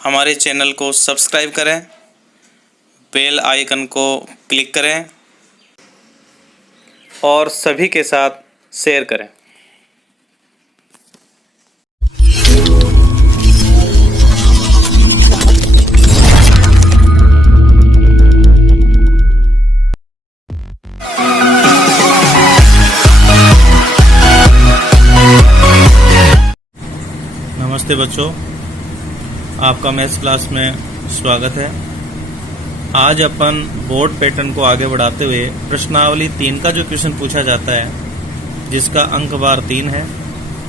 हमारे चैनल को सब्सक्राइब करें, बेल आइकन को क्लिक करें और सभी के साथ शेयर करें। नमस्ते बच्चों, आपका मैथ्स क्लास में स्वागत है। आज अपन बोर्ड पैटर्न को आगे बढ़ाते हुए प्रश्नावली 3 का जो क्वेश्चन पूछा जाता है, जिसका अंक बार 3 है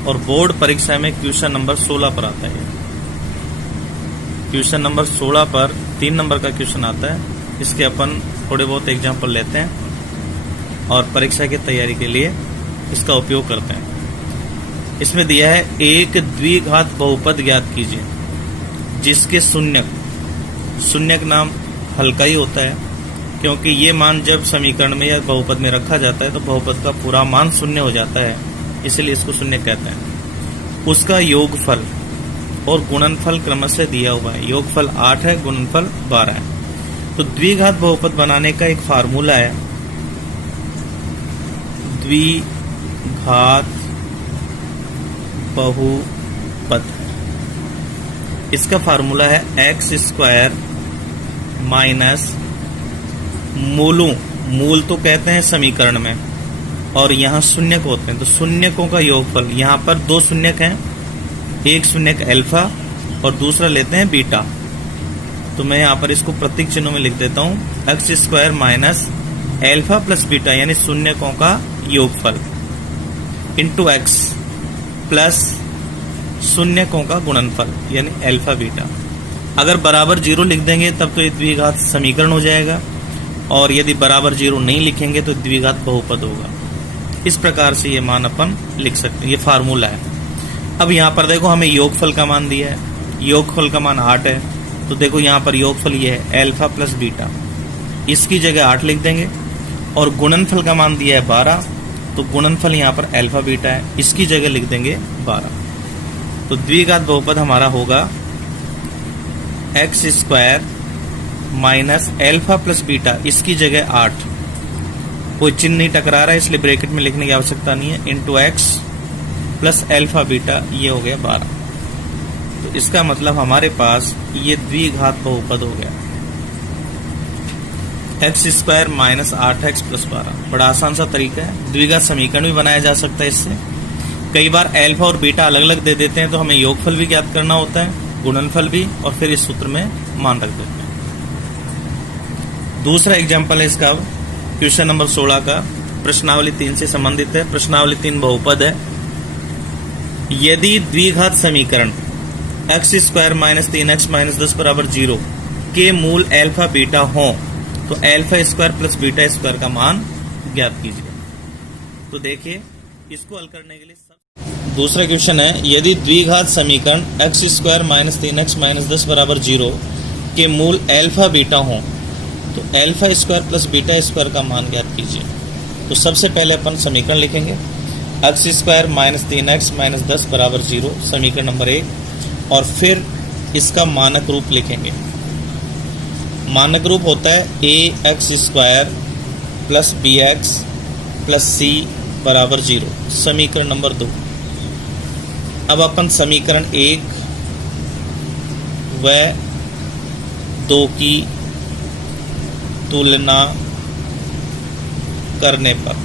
और बोर्ड परीक्षा में क्वेश्चन नंबर 16 पर आता है। क्वेश्चन नंबर 16 पर 3 नंबर का क्वेश्चन आता है। इसके अपन थोड़े बहुत एग्जाम्पल लेते हैं और परीक्षा की तैयारी के लिए इसका उपयोग करते हैं। इसमें दिया है एक द्विघात बहुपद ज्ञात कीजिए जिसके शून्यक नाम हल्का ही होता है, क्योंकि ये मान जब समीकरण में या बहुपद में रखा जाता है तो बहुपद का पूरा मान शून्य हो जाता है, इसलिए इसको शून्य कहते हैं। उसका योगफल और गुणनफल क्रमशः दिया हुआ है। योगफल 8 है, गुणनफल 12 है। तो द्विघात बहुपद बनाने का एक फार्मूला है, द्विघात बहुपद। इसका फार्मूला है x² माइनस मूल तो कहते हैं समीकरण में, और यहाँ शून्यक होते हैं तो शून्यकों का योगफल। यहाँ पर 2 शून्यक हैं, एक शून्यक अल्फा और दूसरा लेते हैं बीटा। तो मैं यहाँ पर इसको प्रतीक चिन्हों में लिख देता हूँ, x² minus alpha plus beta यानी शून्यकों का योगफल इंटू x प्लस शून्यकों का गुणनफल यानी अल्फा बीटा। अगर बराबर 0 लिख देंगे तब तो ये द्विघात समीकरण हो जाएगा, और यदि बराबर 0 नहीं लिखेंगे तो द्विघात बहुपद होगा। इस प्रकार से ये मान अपन लिख सकते हैं, ये फार्मूला है। अब यहाँ पर देखो हमें योगफल का मान दिया है, योगफल का मान 8 है, तो देखो यहाँ पर योगफल ये है अल्फा प्लस बीटा, इसकी जगह 8 लिख देंगे। और गुणनफल का मान दिया है 12, तो गुणनफल यहाँ पर अल्फा बीटा है, इसकी जगह लिख देंगे 12। तो द्विघात बहुपद हमारा होगा x² minus alpha plus beta, इसकी जगह 8, कोई चिन्ह नहीं टकरा रहा है इसलिए ब्रैकेट में लिखने की आवश्यकता नहीं है, into x plus alpha beta, ये हो गया 12। तो इसका मतलब हमारे पास ये द्विघात बहुपद हो गया x² माइनस 8x प्लस 12। बड़ा आसान सा तरीका है, द्विघात समीकरण भी बनाया जा सकता है इससे। कई बार अल्फा और बीटा अलग अलग दे देते हैं तो हमें योगफल भी ज्ञात करना होता है, गुणनफल भी, और फिर इस सूत्र में मान रख देते हैं। दूसरा एग्जाम्पल है इसका क्वेश्चन नंबर 16 का, प्रश्नावली 3 से संबंधित है। प्रश्नावली 3 बहुपद है। यदि द्विघात समीकरण x² माइनस 3x माइनस 10 बराबर 0 के मूल अल्फा बीटा हो तो अल्फा² प्लस बीटा स्क्वायर का मान ज्ञात कीजिए। तो देखिए इसको हल करने के लिए दूसरा क्वेश्चन है, यदि द्विघात समीकरण x² माइनस 3x माइनस 10 बराबर 0 के मूल अल्फा बीटा हो तो अल्फा² प्लस बीटा स्क्वायर का मान ज्ञात कीजिए। तो सबसे पहले अपन समीकरण लिखेंगे, x² माइनस 3x माइनस 10 बराबर 0, समीकरण नंबर 1, और फिर इसका मानक रूप लिखेंगे। मानक रूप होता है ax² plus bx plus c बराबर 0, समीकरण नंबर 2। अब अपन समीकरण 1 व 2 की तुलना करने पर,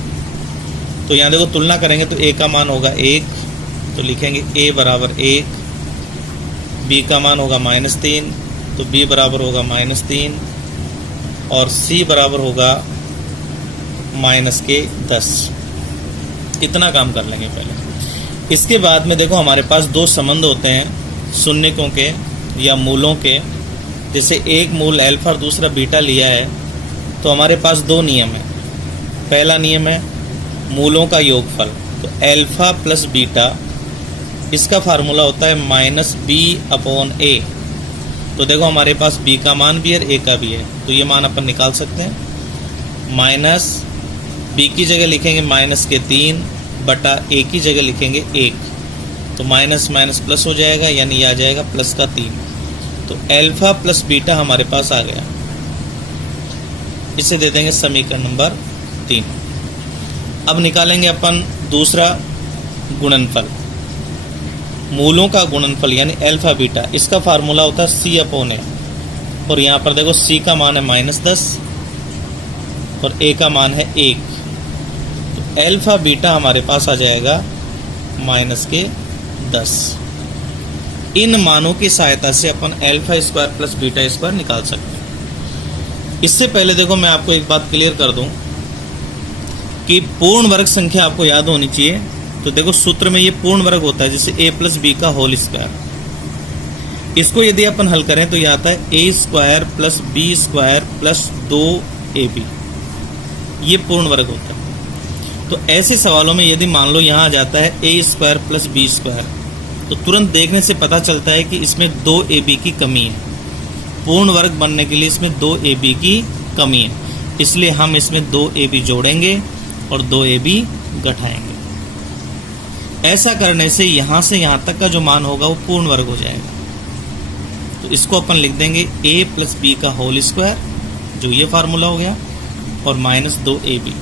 तो यहाँ देखो तुलना करेंगे तो a का मान होगा 1, तो लिखेंगे a बराबर 1, b का मान होगा -3, तो b बराबर होगा -3, और c बराबर होगा -10। इतना काम कर लेंगे पहले। इसके बाद में देखो हमारे पास 2 संबंध होते हैं शून्यकों के या मूलों के। जैसे एक मूल अल्फा और दूसरा बीटा लिया है तो हमारे पास 2 नियम है। पहला नियम है मूलों का योगफल, तो अल्फा प्लस बीटा, इसका फार्मूला होता है -b/a। तो देखो हमारे पास b का मान भी है और a का भी है, तो ये मान अपन निकाल सकते हैं। माइनस b की जगह लिखेंगे -3 बटा a की जगह लिखेंगे 1, तो माइनस माइनस प्लस हो जाएगा, यानी आ जाएगा +3। तो अल्फा प्लस बीटा हमारे पास आ गया, इसे दे देंगे समीकरण नंबर 3। अब निकालेंगे अपन दूसरा गुणनफल, मूलों का गुणनफल यानी अल्फा बीटा। इसका फार्मूला होता है C/A, और यहाँ पर देखो C का मान है -10 और A का मान है 1, तो अल्फा बीटा हमारे पास आ जाएगा -10। इन मानों की सहायता से अपन alpha square plus beta square निकाल सकते हैं। इससे पहले देखो मैं आपको एक बात क्लियर कर दूं कि पूर्ण वर्ग संख्या आपको याद होनी चाहिए। तो देखो सूत्र में ये पूर्ण वर्ग होता है, जैसे a प्लस बी का होल स्क्वायर। इसको यदि अपन हल करें तो ये आता है a square plus B square plus 2ab, ये पूर्ण वर्ग होता है। तो ऐसे सवालों में यदि मान लो यहाँ आ जाता है a square plus B square, तो तुरंत देखने से पता चलता है कि इसमें 2ab की कमी है। पूर्ण वर्ग बनने के लिए इसमें 2ab की कमी है, इसलिए हम इसमें 2ab जोड़ेंगे और 2ab घटाएंगे। ऐसा करने से यहाँ तक का जो मान होगा वो पूर्ण वर्ग हो जाएगा। तो इसको अपन लिख देंगे a प्लस बी का होल स्क्वायर, जो ये फार्मूला हो गया, और -2ab।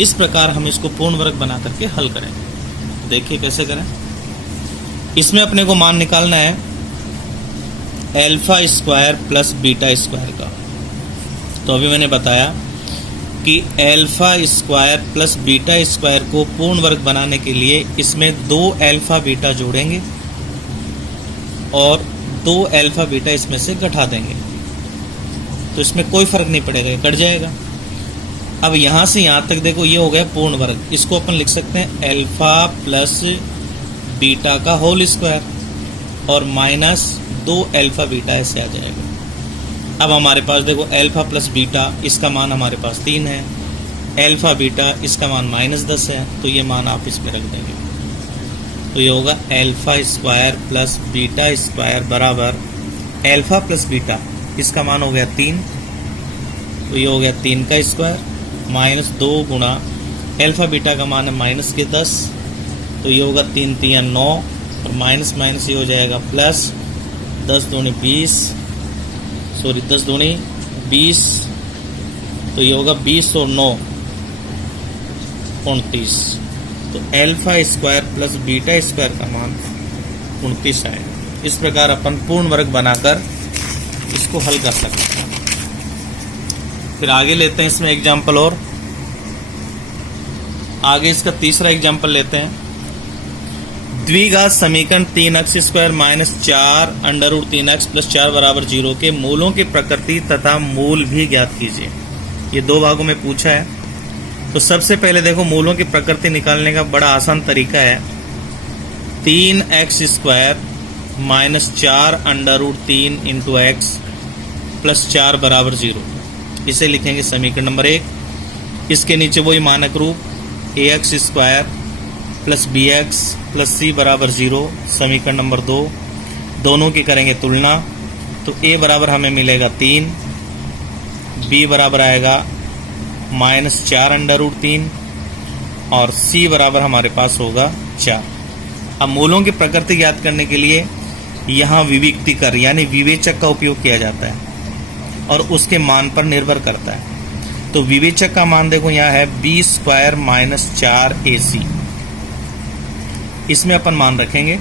इस प्रकार हम इसको पूर्ण वर्ग बना करके हल करेंगे। देखिए कैसे करें। इसमें अपने को मान निकालना है alpha square plus beta square का। तो अभी मैंने बताया कि alpha square plus beta square को पूर्ण वर्ग बनाने के लिए इसमें 2 अल्फा बीटा जोड़ेंगे और 2 अल्फा बीटा इसमें से घटा देंगे, तो इसमें कोई फर्क नहीं पड़ेगा, कट जाएगा। अब यहाँ से यहाँ तक देखो ये हो गया पूर्ण वर्ग। इसको अपन लिख सकते हैं अल्फा प्लस बीटा का होल स्क्वायर और -2 अल्फा बीटा ऐसे आ जाएगा। अब हमारे पास देखो अल्फा प्लस बीटा, इसका मान हमारे पास 3 है, अल्फा बीटा इसका मान -10 है, तो ये मान आप इसमें रख देंगे। तो ये होगा alpha square plus beta square बराबर अल्फा प्लस बीटा, इसका मान हो गया 3, तो ये हो गया 3 का स्क्वायर -2 गुणा अल्फा बीटा का मान है -10, तो ये होगा 3 3 9 और माइनस माइनस ये हो जाएगा प्लस 10 दूनी 20, सॉरी 10 दूनी 20, तो ये होगा 20 और 9 29। तो alpha square plus beta square का मान 29 आएगा। इस प्रकार अपन पूर्ण वर्ग बनाकर इसको हल कर सकते हैं। फिर आगे लेते हैं इसमें एग्जाम्पल, और आगे इसका तीसरा एग्जाम्पल लेते हैं। द्विघात समीकरण 3x स्क्वायर -4 √3x + 4 = 0 के मूलों की प्रकृति तथा मूल भी ज्ञात कीजिए। ये 2 भागों में पूछा है। तो सबसे पहले देखो मूलों की प्रकृति निकालने का बड़ा आसान तरीका है। 3x स्क्वायर -4 √3 × x + 4 = 0, इसे लिखेंगे समीकरण नंबर 1। इसके नीचे वही मानक रूप ax square plus bx plus c = 0, समीकरण नंबर 2। दोनों की करेंगे तुलना, तो a बराबर हमें मिलेगा 3, b बराबर आएगा -4 √3 और c बराबर हमारे पास होगा 4। अब मूलों की प्रकृति ज्ञात करने के लिए यहाँ विविक्ति कर यानी विवेचक का उपयोग किया जाता है और उसके मान पर निर्भर करता है। तो विवेचक का मान देखो यहाँ है b² - 4ac, इसमें अपन मान रखेंगे।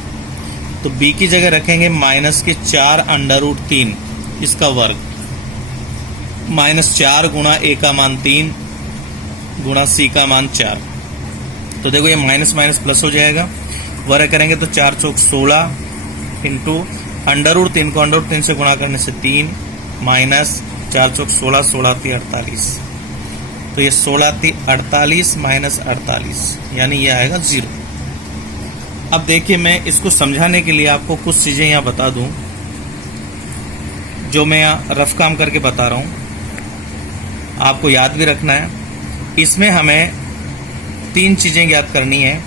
तो b की जगह रखेंगे -4 √3 इसका वर्ग, -4 गुणा a का मान 3 गुणा c का मान 4। तो देखो ये माइनस माइनस प्लस हो जाएगा, वर्ग करेंगे तो 4 चौक 16 इंटू √3 को √3 से गुणा करने से 3 माइनस 4 चौक 16, 16 × 48, तो ये 16 × 48 माइनस 48 यानी ये आएगा 0। अब देखिए मैं इसको समझाने के लिए आपको कुछ चीज़ें यहाँ बता दूं जो मैं यहाँ रफ काम करके बता रहा हूँ, आपको याद भी रखना है। इसमें हमें 3 चीज़ें ज्ञात करनी है।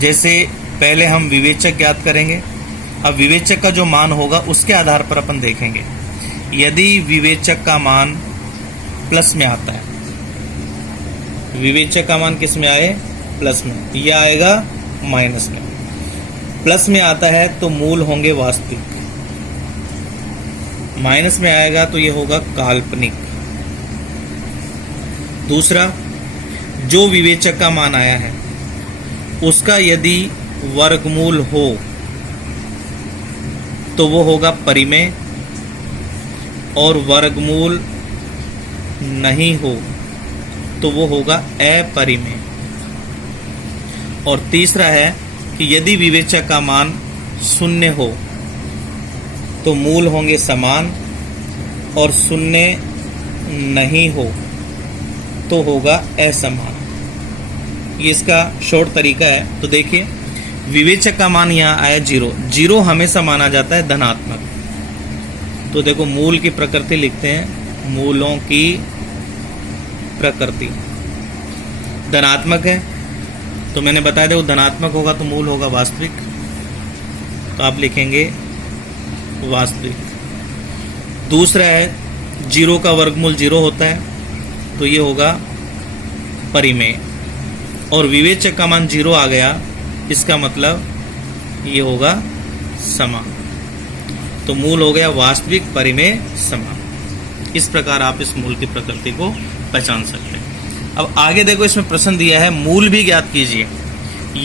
जैसे पहले हम विवेचक ज्ञात करेंगे। अब विवेचक का जो मान होगा उसके आधार पर अपन देखेंगे। यदि विवेचक का मान प्लस में आता है, विवेचक का मान किस में आए? प्लस में, यह आएगा माइनस में। प्लस में आता है तो मूल होंगे वास्तविक, माइनस में आएगा तो ये होगा काल्पनिक। दूसरा, जो विवेचक का मान आया है उसका यदि वर्गमूल हो तो वो होगा परिमेय, और वर्गमूल नहीं हो तो वो होगा अपरिमेय। और तीसरा है कि यदि विवेचक का मान शून्य हो तो मूल होंगे समान, और शून्य नहीं हो तो होगा असमान। ये इसका शॉर्ट तरीका है। तो देखिए, विवेचक का मान यहाँ आया 0। 0 हमेशा माना जाता है धनात्मक। तो देखो, मूल की प्रकृति लिखते हैं, मूलों की प्रकृति धनात्मक है। तो मैंने बताया था वो धनात्मक होगा तो मूल होगा वास्तविक, तो आप लिखेंगे वास्तविक। दूसरा है, 0 का वर्गमूल 0 होता है तो ये होगा परिमेय, और विवेचक का मान 0 आ गया, इसका मतलब ये होगा समान। तो मूल हो गया वास्तविक, परिमेय, समान। इस प्रकार आप इस मूल की प्रकृति को पहचान सकते हैं। अब आगे देखो, इसमें प्रश्न दिया है मूल भी ज्ञात कीजिए।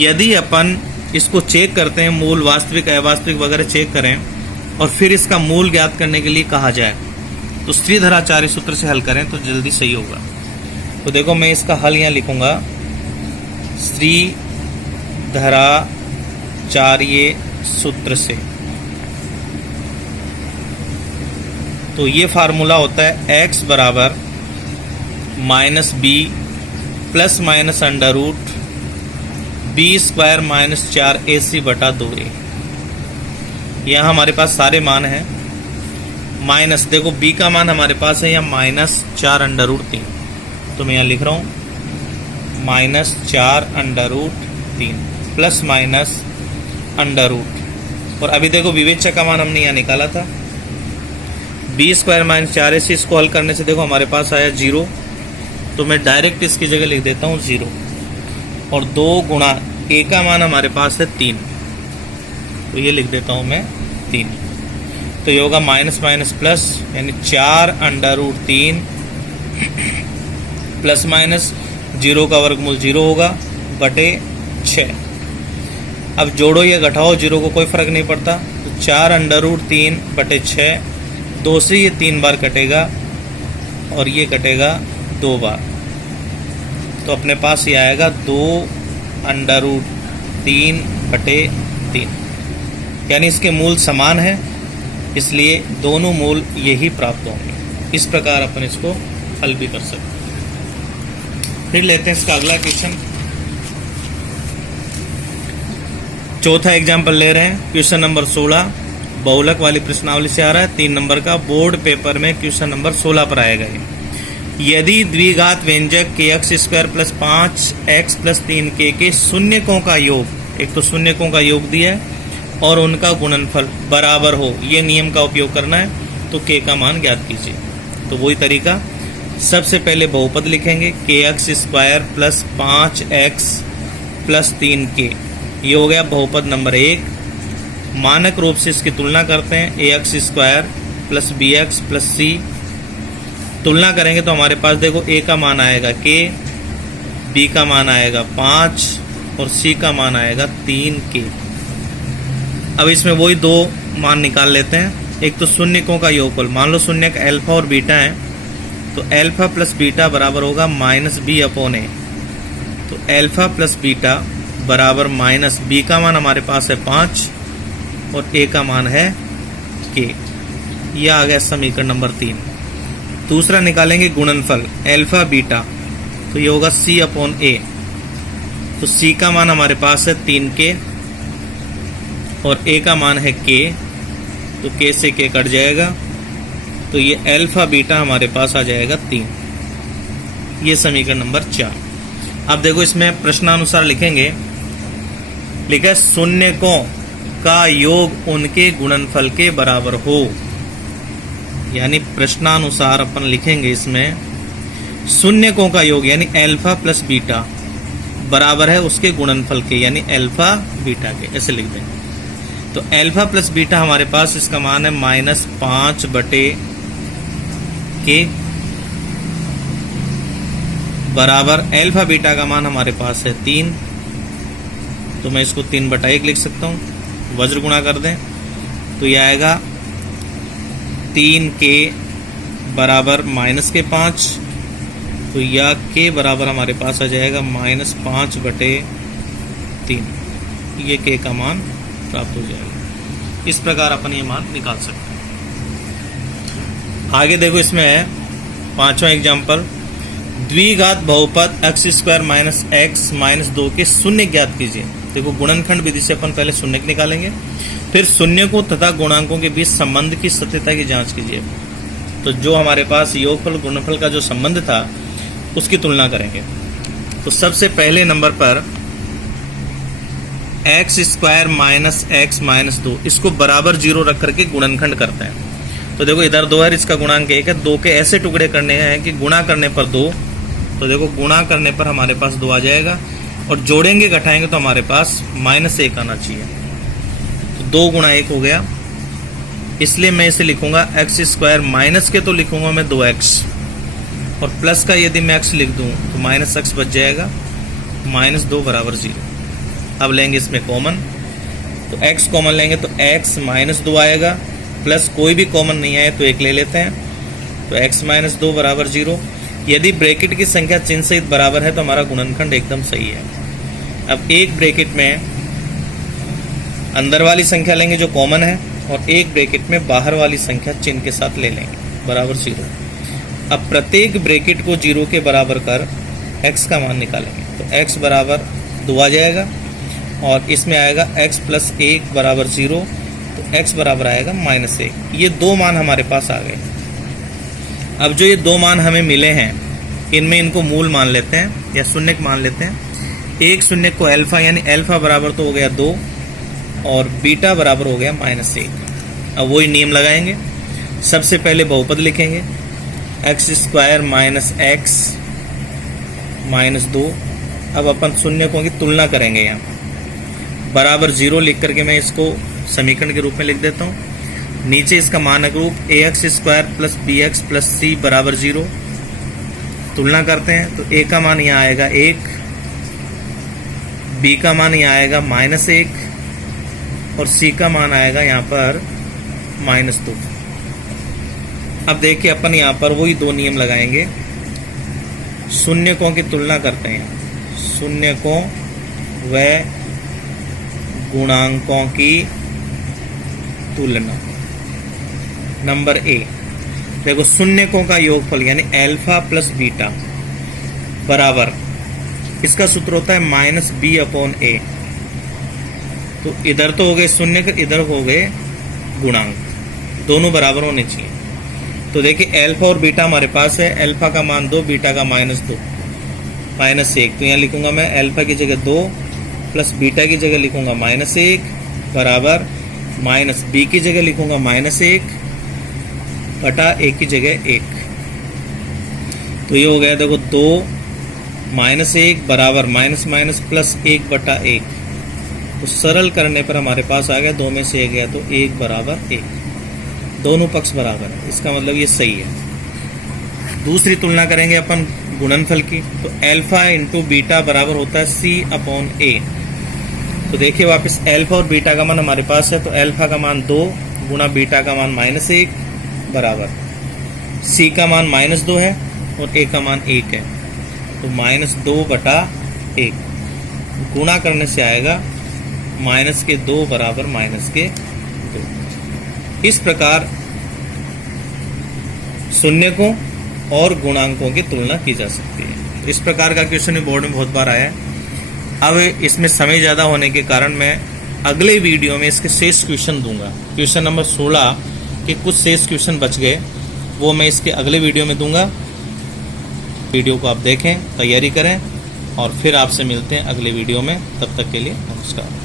यदि अपन इसको चेक करते हैं, मूल वास्तविक अवास्तविक वगैरह चेक करें और फिर इसका मूल ज्ञात करने के लिए कहा जाए तो श्रीधराचार्य सूत्र से हल करें तो जल्दी सही होगा। तो देखो, मैं इसका हल यहाँ लिखूंगा, श्रीधराचार्य सूत्र से। तो ये फार्मूला होता है x बराबर minus B plus minus under root B square minus 4ac बटा 2a। यहाँ हमारे पास सारे मान हैं। माइनस, देखो b का मान हमारे पास है यहाँ -4 अंडर रूट 3, तो मैं यहाँ लिख रहा हूँ -4 under root 3 plus minus under root. और अभी देखो, विवेचक का मान हमने यहाँ निकाला था, बी स्क्वायर माइनस 4ac। इसको हल करने से देखो हमारे पास आया 0, तो मैं डायरेक्ट इसकी जगह लिख देता हूँ 0, और 2 गुणा a का मान हमारे पास है 3, तो ये लिख देता हूँ मैं 3। तो ये होगा माइनस माइनस प्लस, यानी 4 अंडर रूट 3 प्लस माइनस 0 का वर्गमूल 0 होगा बटे 6। अब जोड़ो या घटाओ, 0 को कोई फर्क नहीं पड़ता। तो 4 अंडर रूट 3 बटे 6, 2 से ये 3 बार कटेगा और ये कटेगा 2 बार, तो अपने पास ये आएगा 2 अंडर रूट 3 बटे 3, यानी इसके मूल समान है, इसलिए दोनों मूल यही प्राप्त होंगे। इस प्रकार अपन इसको हल भी कर सकते हैं। फिर लेते हैं इसका अगला क्वेश्चन। चौथा एग्जाम्पल ले रहे हैं, क्वेश्चन नंबर 16 बहुलक वाली प्रश्नावली से आ रहा है, 3 नंबर का। बोर्ड पेपर में क्वेश्चन नंबर 16 पर आएगा ये। यदि द्विघात व्यंजक kx² plus 5x plus 3k के शून्यकों का योग, एक तो शून्यकों का योग दिया है और उनका गुणनफल बराबर हो, ये नियम का उपयोग करना है। तो k का मान ज्ञात कीजिए। तो वही तरीका, सबसे पहले बहुपद लिखेंगे, kx² plus 5x plus 3k, ये हो गया बहुपद नंबर 1। मानक रूप से इसकी तुलना करते हैं, ax² plus bx plus c। तुलना करेंगे तो हमारे पास देखो a का मान आएगा k, b का मान आएगा 5 और c का मान आएगा 3k। अब इसमें वही 2 मान निकाल लेते हैं। एक तो शून्यकों का योगफल, मान लो शून्यक अल्फा और बीटा है, तो अल्फा प्लस बीटा बराबर होगा -b/a। तो अल्फा प्लस बीटा बराबर माइनस, b का मान हमारे पास है 5 और a का मान है k। यह आ गया समीकरण नंबर 3। दूसरा निकालेंगे गुणनफल अल्फा बीटा, तो ये होगा c/a। तो c का मान हमारे पास है 3k और a का मान है k, तो k से k कट जाएगा, तो ये अल्फा बीटा हमारे पास आ जाएगा 3। ये समीकरण नंबर 4। अब देखो, इसमें प्रश्नानुसार लिखेंगे, लिखा है शून्यकों का योग उनके गुणनफल के बराबर हो, यानी प्रश्नानुसार अपन लिखेंगे इसमें शून्यकों का योग यानी अल्फा प्लस बीटा बराबर है उसके गुणनफल के, यानी अल्फा बीटा के, ऐसे लिख देंगे। तो अल्फा प्लस बीटा हमारे पास इसका मान है -5/k बराबर अल्फा बीटा का मान हमारे पास है 3, तो मैं इसको 3/1 लिख सकता हूँ। वज्र गुणा कर दें तो यह आएगा 3k बराबर -5, तो या k बराबर हमारे पास आ जाएगा -5/3, ये k का मान प्राप्त हो जाएगा। इस प्रकार अपन ये मान निकाल सकते हैं। आगे देखो, इसमें है 5वां एग्जाम्पल, द्विघात बहुपद x² - x - 2 के शून्य ज्ञात कीजिए। देखो, गुणनखंड विधि से अपन पहले शून्य निकालेंगे, फिर शून्यकों तथा गुणांकों के बीच संबंध की सत्यता की जांच कीजिए। तो जो हमारे पास योगफल गुणनफल का जो संबंध था उसकी तुलना करेंगे। तो सबसे पहले नंबर पर x² - x - 2 इसको बराबर 0 रख करके गुणनखंड करते हैं। तो देखो, इधर 2 है, इसका गुणांक 1 है। 2 के ऐसे टुकड़े करने हैं कि गुणा करने पर 2, तो देखो गुणा करने पर हमारे पास 2 आ जाएगा, और जोड़ेंगे घटाएंगे तो हमारे पास -1 आना चाहिए। तो 2 गुणा 1 हो गया, इसलिए मैं इसे लिखूंगा x² माइनस के तो लिखूंगा मैं 2x, और प्लस का यदि मैं x लिख दूं तो -x बच जाएगा, -2 बराबर 0। अब लेंगे इसमें कॉमन, तो x कॉमन लेंगे तो x -2 आएगा, प्लस कोई भी कॉमन नहीं आए तो 1 ले लेते हैं, तो x -2 बराबर 0। यदि ब्रैकेट की संख्या चिन्ह सहित बराबर है तो हमारा गुणनखंड एकदम सही है। अब एक ब्रैकेट में अंदर वाली संख्या लेंगे जो कॉमन है, और एक ब्रैकेट में बाहर वाली संख्या चिन्ह के साथ ले लेंगे, बराबर 0। अब प्रत्येक ब्रैकेट को 0 के बराबर कर x का मान निकालेंगे, तो x बराबर 2 आ जाएगा, और इसमें आएगा x + 1 बराबर 0, तो x बराबर आएगा -1। ये 2 मान हमारे पास आ गए। अब जो ये 2 मान हमें मिले हैं, इनमें इनको मूल मान लेते हैं या शून्यक मान लेते हैं। एक शून्यक को अल्फा, यानी अल्फा बराबर तो हो गया 2, और बीटा बराबर हो गया -1। अब वही नियम लगाएंगे। सबसे पहले बहुपद लिखेंगे, x² - x - 2। अब अपन शून्यकों की तुलना करेंगे, यहाँ बराबर 0 लिख करके मैं इसको समीकरण के रूप में लिख देता हूँ। नीचे इसका मानक रूप ax² + bx + c बराबर 0। तुलना करते हैं तो a का मान यहाँ आएगा 1, b का मान यहाँ आएगा -1, और c का मान आएगा यहाँ पर -2। अब देखिए, अपन यहाँ पर वही 2 नियम लगाएंगे। शून्यकों की तुलना करते हैं, शून्यकों व गुणांकों की तुलना। नंबर ए, देखो शून्यकों का योगफल यानी अल्फा प्लस बीटा बराबर, इसका सूत्र होता है -b/a। तो इधर तो हो गए शून्यक, इधर हो गए गुणांक, दोनों बराबर होने चाहिए। तो देखिए, अल्फा और बीटा हमारे पास है, अल्फा का मान 2, बीटा का -1। तो यहाँ लिखूंगा मैं अल्फा की जगह 2 प्लस बीटा की जगह लिखूंगा -1 बराबर -b की जगह लिखूंगा -1 बटा a की जगह 1। तो ये हो गया, देखो 2 -1 बराबर -1 तो सरल करने पर हमारे पास आ गया 2 में से 1 गया तो 1 बराबर 1, दोनों पक्ष बराबर है, इसका मतलब ये सही है। दूसरी तुलना करेंगे अपन गुणनफल की, तो अल्फा इंटू बीटा बराबर होता है c/a। तो देखिए वापस अल्फा और बीटा का मान हमारे पास है, तो अल्फा का मान 2 गुणा बीटा का मान -1 बराबर c का मान -2 है और a का मान 1 है, तो -2/1 गुणा करने से आएगा -2 बराबर -2। इस प्रकार शून्यकों और गुणांकों की तुलना की जा सकती है। तो इस प्रकार का क्वेश्चन बोर्ड में बहुत बार आया है। अब इसमें समय ज़्यादा होने के कारण मैं अगले वीडियो में इसके शेष क्वेश्चन दूंगा। क्वेश्चन नंबर 16 के कुछ शेष क्वेश्चन बच गए, वो मैं इसके अगले वीडियो में दूंगा। वीडियो को आप देखें, तैयारी करें, और फिर आपसे मिलते हैं अगले वीडियो में। तब तक के लिए नमस्कार।